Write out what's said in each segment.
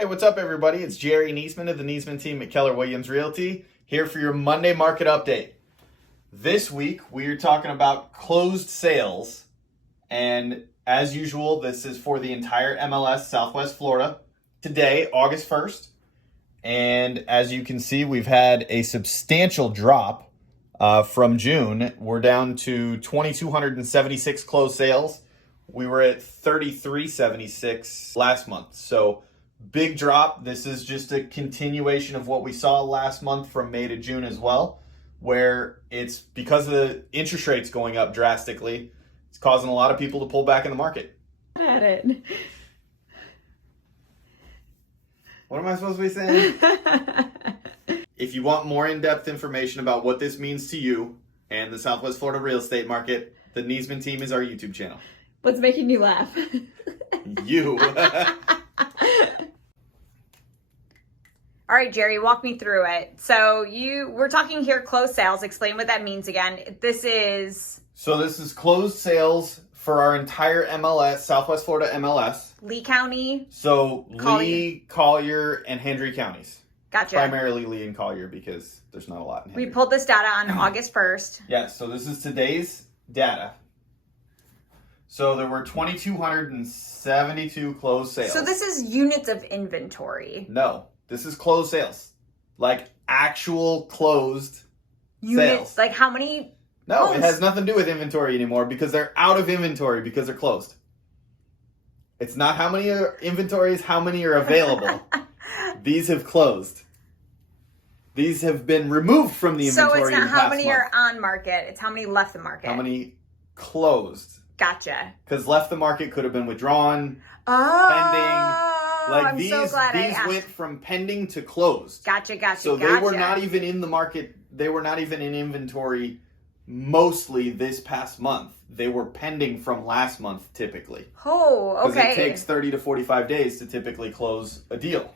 Hey, what's up, everybody? It's Jerryniesman of the Niesman team at Keller Williams Realty, here for your Monday market update. This week, we're talking about closed sales, and as usual, this is for the entire MLS, Southwest Florida. Today, August 1st, and as you can see, we've had a substantial drop from June. We're down to 2,276 closed sales. We were at 3,376 last month, so big drop. This is just a continuation of what we saw last month from May to June as well, where it's because of the interest rates going up drastically, it's causing a lot of people to pull back in the market. At it. What am I supposed to be saying? If you want more in-depth information about what this means to you and the Southwest Florida real estate market, the Niesman team is our YouTube channel. What's making you laugh? You. All right, Jerry, walk me through it. So we're talking here closed sales. Explain what that means again. This is closed sales for our entire MLS, Southwest Florida MLS. Lee County. So Lee, Collier, and Hendry counties. Gotcha. Primarily Lee and Collier because there's not a lot in Hendry. We pulled this data on August 1st. Yeah, so this is today's data. So there were 2,272 closed sales. So this is units of inventory. No, this is closed sales. Like actual closed sales. Like how many? No, homes? It has nothing to do with inventory anymore because they're out of inventory because they're closed. It's not how many are inventories, how many are available. These have closed. These have been removed from the inventory. So it's not how many are on market, it's how many left the market. How many closed. Gotcha. Because left the market could have been withdrawn, pending. Like these went from pending to closed. Gotcha. So they were not even in the market. They were not even in inventory mostly this past month. They were pending from last month typically. Oh, okay. Because it takes 30 to 45 days to typically close a deal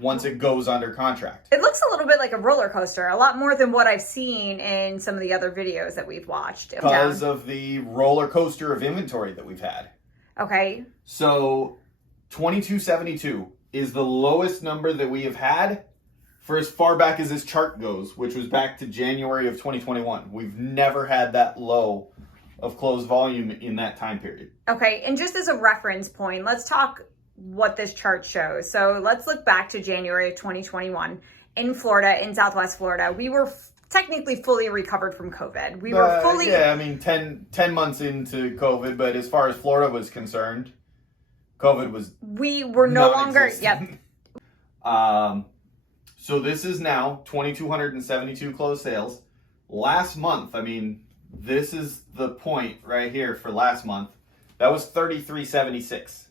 once it goes under contract. It looks a little bit like a roller coaster, a lot more than what I've seen in some of the other videos that we've watched. Because of the roller coaster of inventory that we've had. Okay. So 2272 is the lowest number that we have had for as far back as this chart goes, which was back to January of 2021. We've never had that low of closed volume in that time period. Okay, and just as a reference point, let's talk what this chart shows. So let's look back to January of 2021 in Florida, in Southwest Florida. We were technically fully recovered from COVID. We were fully... Yeah, I mean, 10 months into COVID, but as far as Florida was concerned, COVID was... We were no longer... Yep. So this is now 2,272 closed sales. Last month, I mean, this is the point right here for last month. That was 3,376.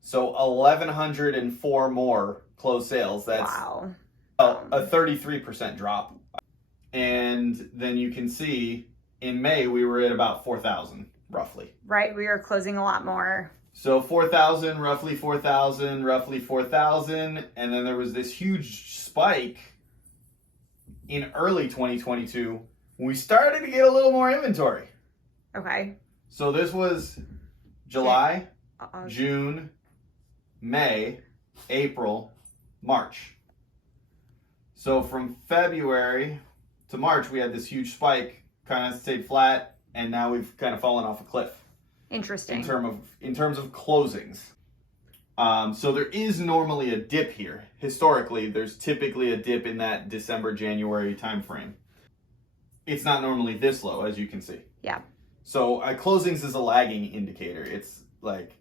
So 1,104 more closed sales. That's wow. A 33% drop. And then you can see in May, we were at about 4,000, roughly. Right, we were closing a lot more. So 4,000, roughly 4,000, roughly 4,000. And then there was this huge spike in early 2022. We started to get a little more inventory. Okay. So this was July, June, May, April, March. So from February to March, we had this huge spike, kind of stayed flat, and now we've kind of fallen off a cliff. Interesting. In terms of closings. So there is normally a dip here. Historically, there's typically a dip in that December, January timeframe. It's not normally this low, as you can see. Yeah. So closings is a lagging indicator. It's like...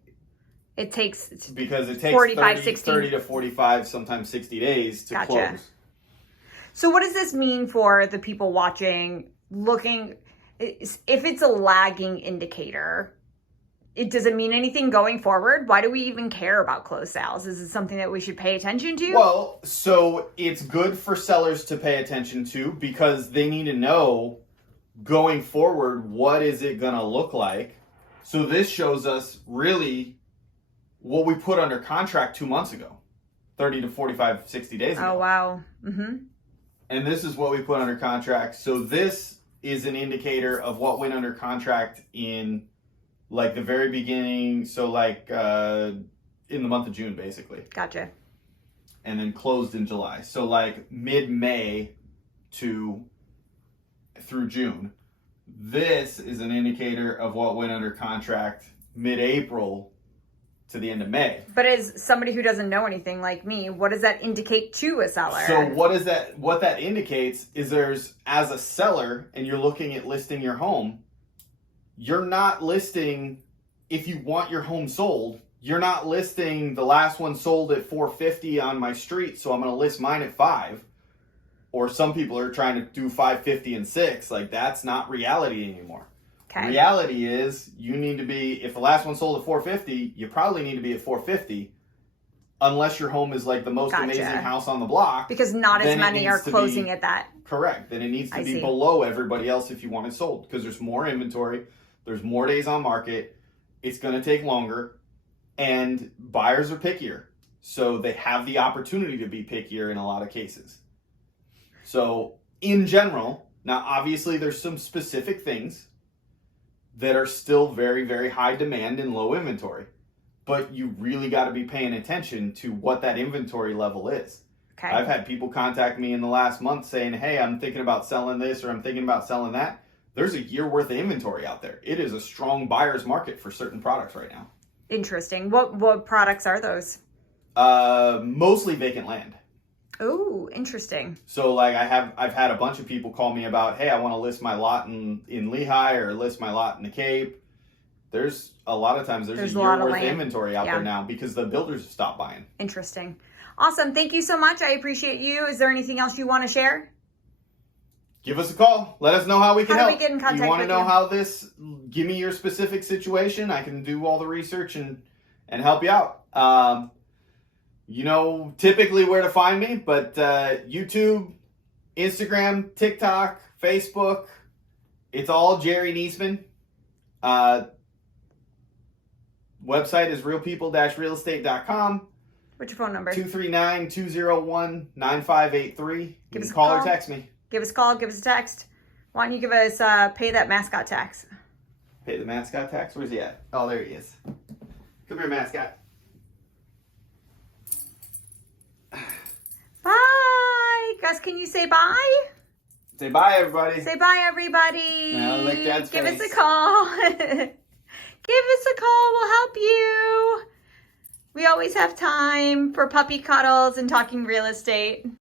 It takes 30 to 45, sometimes 60 days to close. So what does this mean for the people watching, looking, if it's a lagging indicator, does it mean anything going forward? Why do we even care about closed sales? Is it something that we should pay attention to? Well, so it's good for sellers to pay attention to because they need to know going forward, what is it going to look like? So this shows us really what we put under contract 2 months ago, 30 to 45, 60 days ago. Oh, wow. Mm-hmm. And this is what we put under contract. So this is an indicator of what went under contract in like the very beginning. So like in the month of June, basically. Gotcha. and then closed in July. So like mid-May through June. This is an indicator of what went under contract mid-April to the end of May. But as somebody who doesn't know anything like me, what does that indicate to a seller? So what that indicates is as a seller and you're looking at listing your home, you're not listing, if you want your home sold, you're not listing the last one sold at $450 on my street, so I'm going to list mine at $5. Or some people are trying to do $550 and $6. Like, that's not reality anymore. Okay. Reality is you need to be, if the last one sold at $450, you probably need to be at $450, unless your home is like the most amazing house on the block. Because not as many are closing at that. Correct. Then it needs to be below everybody else if you want it sold, because there's more inventory, there's more days on market, it's going to take longer, and buyers are pickier. So they have the opportunity to be pickier in a lot of cases. So in general, now obviously there's some specific things that are still very, very high demand and low inventory, but you really got to be paying attention to what that inventory level is. Okay. I've had people contact me in the last month saying, hey, I'm thinking about selling this or I'm thinking about selling that. There's a year worth of inventory out there. It is a strong buyer's market for certain products right now. Interesting. What products are those? Mostly vacant land. Oh, interesting. So like I've had a bunch of people call me about, hey, I want to list my lot in Lehigh or list my lot in the Cape. There's a lot of times there's a year worth of inventory out there now because the builders have stopped buying. Interesting. Awesome. Thank you so much. I appreciate you. Is there anything else you want to share? Give us a call. Let us know how we can help. How do we get in contact with you? You want to know how this, give me your specific situation. I can do all the research and help you out. You know typically where to find me, but YouTube, Instagram, TikTok, Facebook, it's all Jerryniesman. Website is realpeople-realestate.com. What's your phone number? 239-201-9583. Give us a call call or text me. Give us a call, give us a text. Why don't you give us pay that mascot tax? Pay the mascot tax? Where's he at? Oh, there he is. Come here, mascot. Bye. Gus, can you say bye? Say bye, everybody. Say bye, everybody. Now lick Dad's Give face. us a call. Give us a call. We'll help you. We always have time for puppy cuddles and talking real estate.